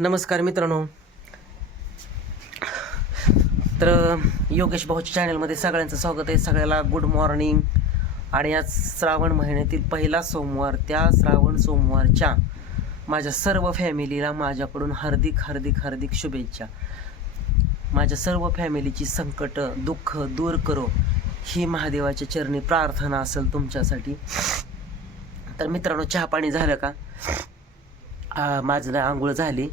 नमस्कार मित्रांनो. तर योगेश भाऊच्या चॅनलमध्ये सगळ्यांचं स्वागत आहे. सगळ्याला गुड मॉर्निंग आणि आज श्रावण महिन्यातील पहिला सोमवार त्या श्रावण सोमवारच्या माझ्या सर्व फॅमिलीला माझ्याकडून हार्दिक हार्दिक हार्दिक शुभेच्छा. माझ्या सर्व फॅमिलीची संकट दुःख दूर करो ही महादेवाच्या चरणी प्रार्थना असेल तुमच्यासाठी. तर मित्रांनो चहा पाणी झालं का? माझं आंघोळ झाली.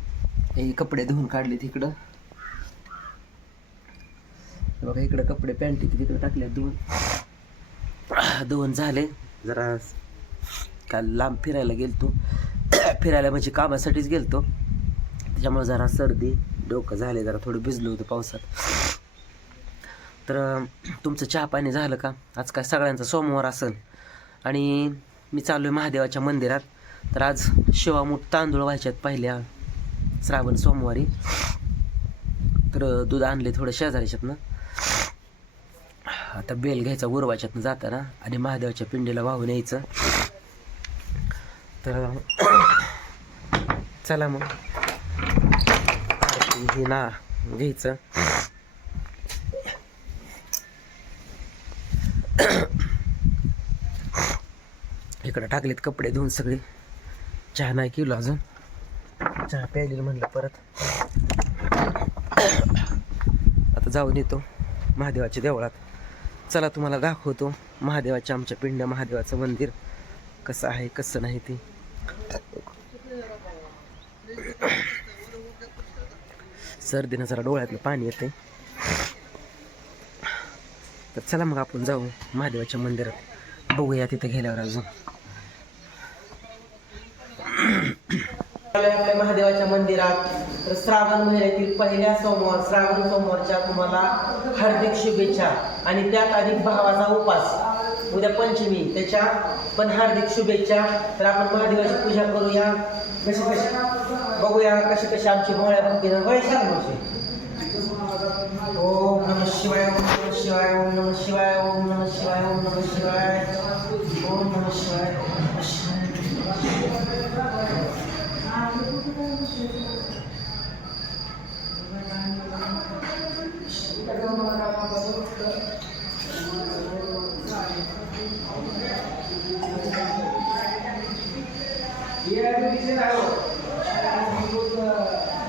हे कपडे धुवून काढले तिकडं बघा इकडं कपडे पॅन्ट तिकडे टाकले धुवून. धुवून झाले. जरा काल लांब फिरायला गेलतो. फिरायला म्हणजे कामासाठीच गेलतो. त्याच्यामुळे जरा सर्दी डोकं झाले जरा थोडं भिजलो होतं पावसात. तर तुमचं चहा पाणी झालं का? आज काय सगळ्यांचा सोमवार असेल. आणि मी चाललो आहे महादेवाच्या मंदिरात. तर आज शिवामूठ तांदूळ व्हायच्यात पहिल्या. श्रावण सोमवारी. तर दूध आणले थोडं शेजाऱ्याच्यातनं आता बेल घ्यायचा उरवायच्यातनं जाताना आणि महादेवाच्या पिंडीला वाहून यायचं. तर चला मग. हे ना घ्यायचं. इकडं टाकलेत कपडे धुवून सगळे. चहा नाही केलो अजून. चहा प्यायलेलं म्हणलं परत. आता जाऊन येतो महादेवाच्या देवळात. चला तुम्हाला दाखवतो महादेवाच्या आमच्या पिंड महादेवाचं मंदिर. कसं आहे कसं नाही ते. सर्दीनं जरा डोळ्यातलं पाणी येते तर चला मग आपण जाऊ महादेवाच्या मंदिरात. बघूया तिथे गेल्यावर अजून. आपल्या महादेवाच्या मंदिरात श्रावण महिन्यातील पहिल्या सोमवार श्रावण सोमवारच्या तुम्हाला हार्दिक शुभेच्छा आणि त्यात अधिक भावाचा उपास. उद्या पंचमी त्याच्या पण हार्दिक शुभेच्छा. तर आपण महादेवाची पूजा करूया. कशी कशी? बघूया कशी कशी आमची मोळ्या भक्तीनं वय सांग मावशी. शिवाय ओम नम शिवाय ओम नम शिवाय ओम नम शिवाय ओम नम शिवाय ओम नम शिवाय. ओम नम शिवाय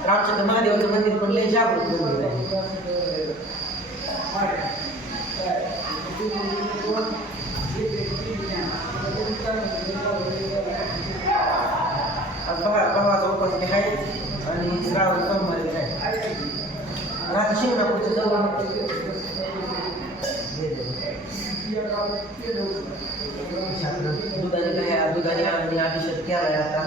रामचंद्र महादेवाचं मंदिर पण लय जागृत मंदिर आहे आज बघा भावाचा उपास बी आहे आणि श्रावण सोमवारी बी आहे राहता शिवरापूरच्या जवळ दुधाने काय दुधाने आणि अभिषेक केलाय आता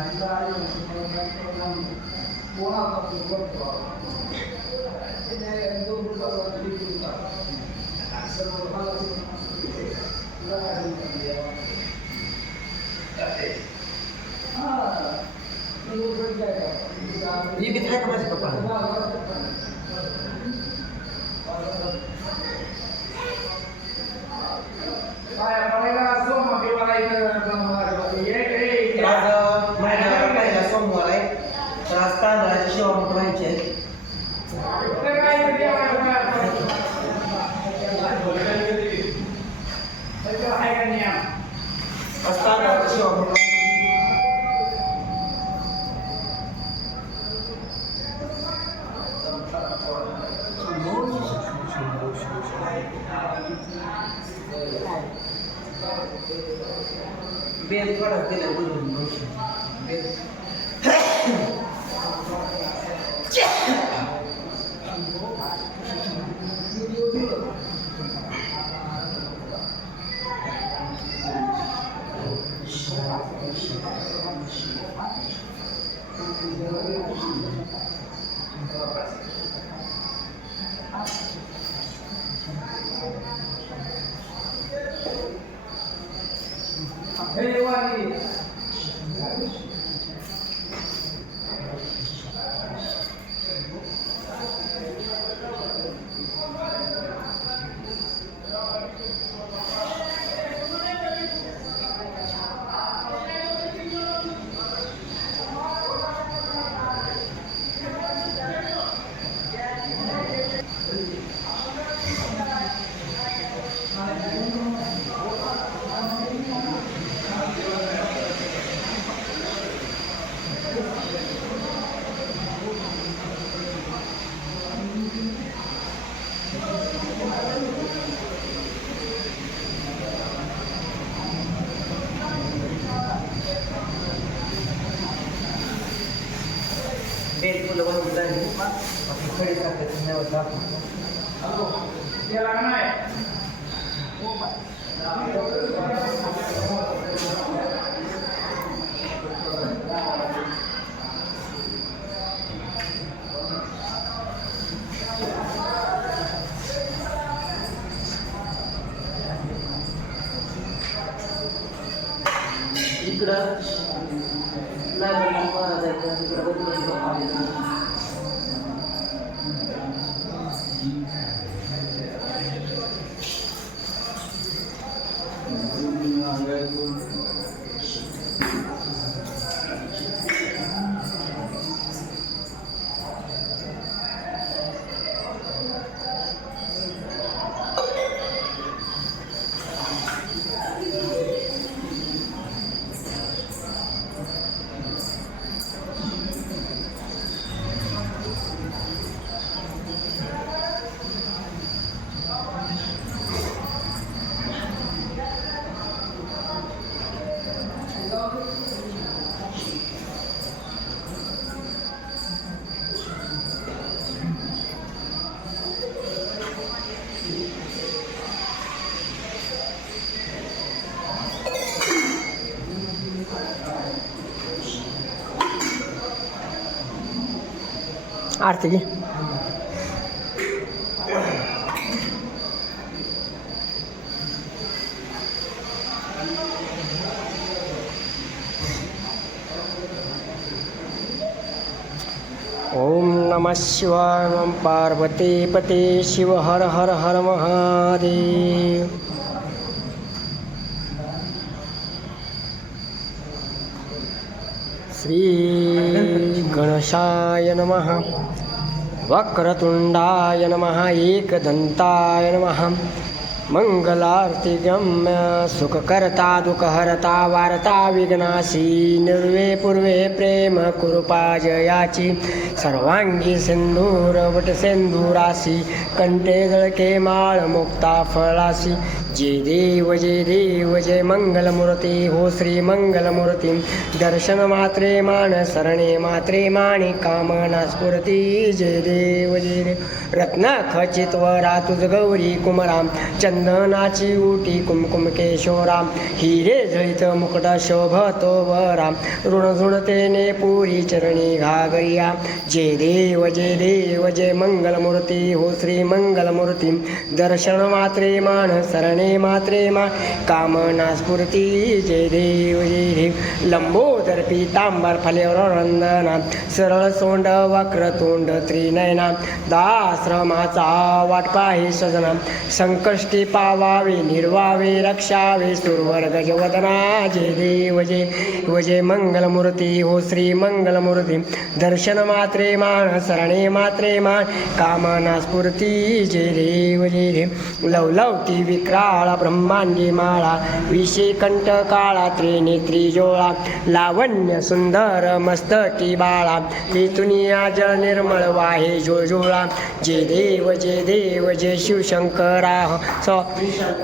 ही बी आहे का माझ्या पप्पा आज महिन्याला पहिला सोमवार तर आज तांदळाचे शिवामुख व्हायचे आहेत. आज तांदळाचे शिवामुख बेल थोडा दिला बोलून बेल దైవాన్ని खडी टाकायची नैवेद्य दाखवतो. आरती ओम नमः शिवाय नम पार्वती पते शिव हर हर हर महादेव श्री गणशाय नमः। वक्रतुण्डाय नमः एकदन्ताय नमः। मङ्गलार्तिगम्य सुखकर्ता दुःखहरता वार्ता विघ्नाशी निर्वे पूर्वे प्रेम कुरुपाजयाची। सर्वांगी सिंधूर सिंधुराशी कंटे जळके माळ मुक्ता फळाशी जय देव जय देव जय मंगलमूर्ती हो श्री मंगलमूर्ती. दर्शन मात्रे मान सरणे मात्रे माणी कामना स्फूर्ती. जय देव जय देव. रत्न खचित तुझ गौरी कुमराम चंदनाची उटी कुमकुम केशोराम. हिरे झळित मुकुट शोभतो वराम. ऋण झुणतेने पुरी चरणी घागरिया. जय देव जय देव जय मंगलमूर्ती हो श्री मंगलमूर्ती. दर्शन मात्रे मान सरणे मात्रे मा कामना स्फूर्ती जय देव जय देव. लंबोदर पितांबर फलेवर रंदना सरळ सोंड वक्रतोंड त्रिनयना. दाश्रमाचा वाटपाही सजना संकष्टी पावावे निर्वावे रक्षावे सुरवर गजवदना. जय देव जय वजय मंगलमूर्ती हो श्री मंगलमूर्ती. दर्शन मात्रे मान सरणे मात्रे मान कामना स्फूर्ती जय देव जय देव. लवलवती काळा ब्रह्मांडी माळा विषे कंठ काळा त्रिनेत्री जोळा लावण्य सुंदर मस्तकी बाळा तेतुनिया जळ निर्मळ वाहे जोजोळा जे देव जे देव जे शिवशंकरा स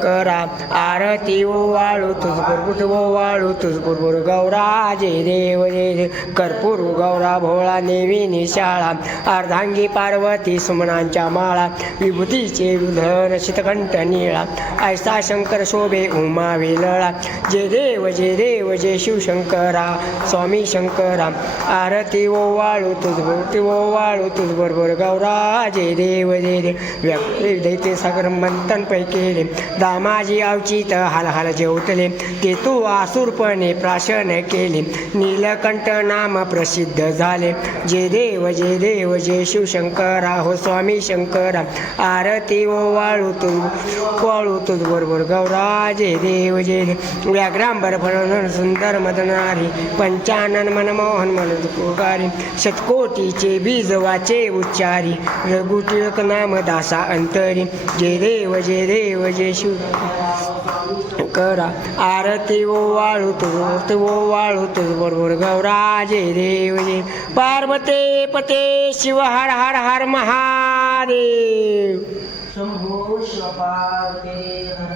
करा आरती ओ वाळू तुझ बरोबर ओ वाळू तुझ गौरा जे देव जे देव कर्पूर गौरा भोळा नेवी शाळा अर्धांगी पार्वती सुमनांच्या माळा विभूतीचे विधन शीतकंठ निळा ऐसा शंकर शोभे उमा वेलळा. जे देव जे देव जे शिवशंकरा. स्वामी शंकरा. आरती ओ वाळू तुझ भोवती ओ वाळू तुझ. बरोबर गौरा. जे देव जे दे व्यक्ती दैते सागर मंथन पैकेले दामाजी अवचित हाल हाल जेवतले ते तू आसुरपणे प्राशन केले. नीलकंठ नाम प्रसिद्ध झाले. जय देव जे देव जे शिवशंकरा. हो स्वामी शंकरा. आरती ओ वाळू तुझ वाळू तुझ. बरोबर गौराजे देव जे व्याघ्रांबर फळ सुंदर मदनारी. पंचानन मनमोहन मन पुकारी शतकोटीचे बीज वाचे उच्चारी रघुटिळक नाम दासा अंतरी. जे देव जे देव जे शिव. करा आरती ओ वाळू तुझ ओ वाळू तुझ बरोबर गौराजे देव जे पार्वते पते शिव हर हर हर महादेव. शंभो शिवपार्वते हर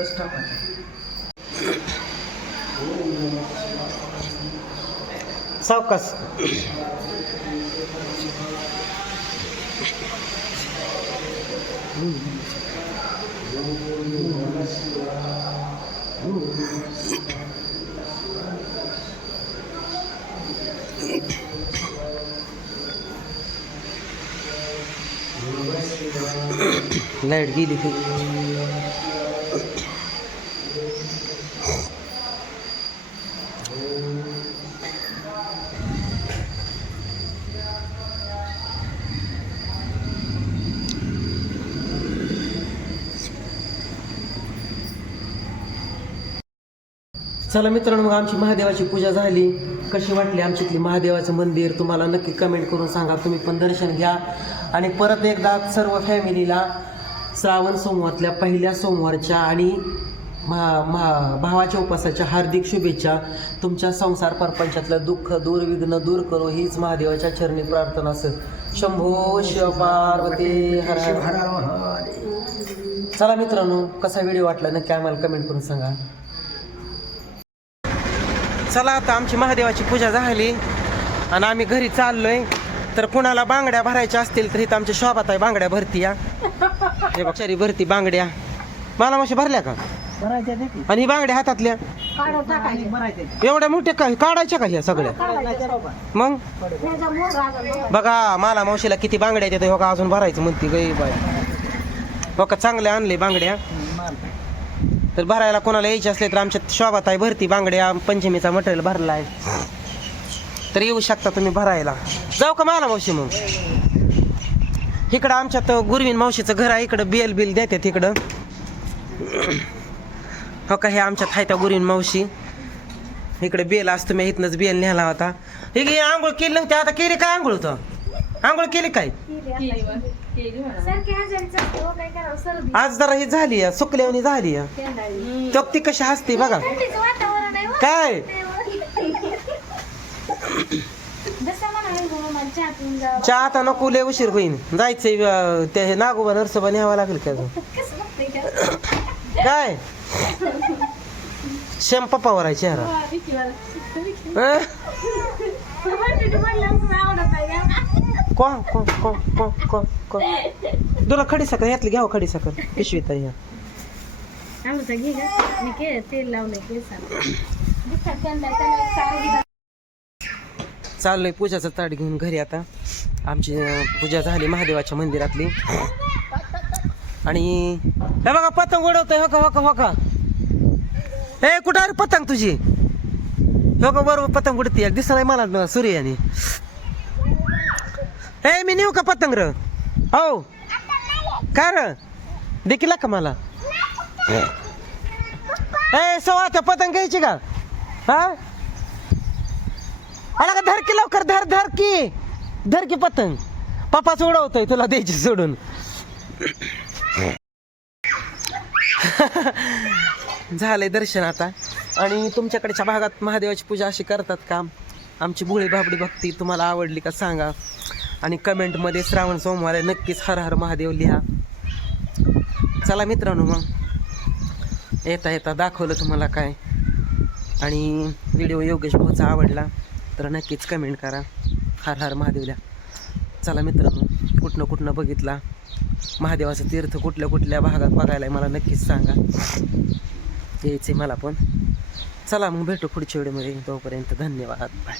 एकच टाका सावकाश लाईट चला मित्रांनो मग आमची महादेवाची पूजा झाली. कशी वाटली आमच्यातली महादेवाचं मंदिर? तुम्हाला नक्की कमेंट करून सांगा. तुम्ही पण दर्शन घ्या. आणि परत एकदा सर्व फॅमिलीला श्रावण सोमवारच्या पहिल्या सोमवारच्या आणि महा महा भावाच्या उपासाच्या हार्दिक शुभेच्छा. तुमच्या संसार परपंचातलं दुःख दूर विघ्न दूर करो. हीच महादेवाच्या चरणी प्रार्थना असेल. शंभो शिव पार्वती हर हर चला मित्रांनो कसा व्हिडिओ वाटला नक्की आम्हाला कमेंट करून सांगा. चला आता आमची महादेवाची पूजा झाली. आणि आम्ही घरी चाललोय. तर कुणाला बांगड्या भरायच्या असतील तर इथं आमच्या शॉपात आहे बांगड्या भरती या हे बघ शरी भरती बांगड्या. मला मावशी भरल्या का? आणि ही बांगड्या हातातल्या? एवढ्या मोठ्या का काढायच्या का ह्या सगळ्या? मग? बघा मला मावशीला किती बांगड्या येतात हो का अजून भरायचं म्हणते गई बाय हो का चांगल्या आणले बांगड्या. तर भरायला कोणाला यायचे असले तर आमच्या शॉपात आहे भरती बांगड्या पंचमीचा मटेरियल भरला आहे. तर येऊ शकता तुम्ही भरायला. जाऊ का मला मावशी मग? इकडं आमच्यात गुरवीन मावशीचं घर आहे इकडं बेल बिल देतात इकडं. हो का हे आमच्यात आहे त्या गुरवीन मावशी. इकडे बेल असतो मी इथनंच बेल नेला होता. हे आंघोळ केली नव्हती आता केली काय आंघोळ होतं आंघोळ केली काय? आज जरा ही झाली आहे, सुकल्यावानी झाली आहे. तो ती कशी हसते बघा. काय? चहा आता नको लय उशीर होईन. जायचंय त्या हे नागोबा नरसोबा न्यावा लागेल का? काय? शेम पप्पावर आहे चेहरा. अं? को को को को को को. तुला खडी साखर यातली घ्यावं खडी साखर पिशवीत आहे ह्या. चाललोय पूजाचं ताट घेऊन घरी आता. आमची अं, पूजा झाली महादेवाच्या मंदिरातली. आणि हे बघा पतंग उडवतोय हो का हो का हो का? ए कुठं अरे पतंग तुझी? हो का बरोबर पतंग उडती दिसत नाही मला न- सूर्याने. ए मी नेऊ का पतंग र? हो. का र? देखील का मला. ए सवा त्या पतंग घ्यायची का? हा? आला का धर की लवकर? धर धर की धर की पतंग. पप्पाच उडवतोय तुला द्यायची सोडून. झालंय दर्शन आता. आणि तुमच्याकडच्या भागात महादेवाची पूजा अशी करतात का? आमची भोळी भाबडी भक्ती तुम्हाला आवडली का सांगा. आणि कमेंटमध्ये श्रावण सोमवार आहे. नक्कीच हर हर महादेव लिहा. चला मित्रांनो मग. येता येता दाखवलं तुम्हाला काय. आणि व्हिडिओ योगेश भाऊचा आवडला तर नक्कीच कमेंट करा. हर हर महादेवला चला मित्रांनो कुठनं कुठनं बघितला? महादेवाचं तीर्थ कुठल्या कुठल्या भागात बघायला आहे मला नक्कीच सांगा. यायचं मला पण. चला मग भेटू पुढच्या व्हिडिओमध्ये. तोपर्यंत धन्यवाद. बाय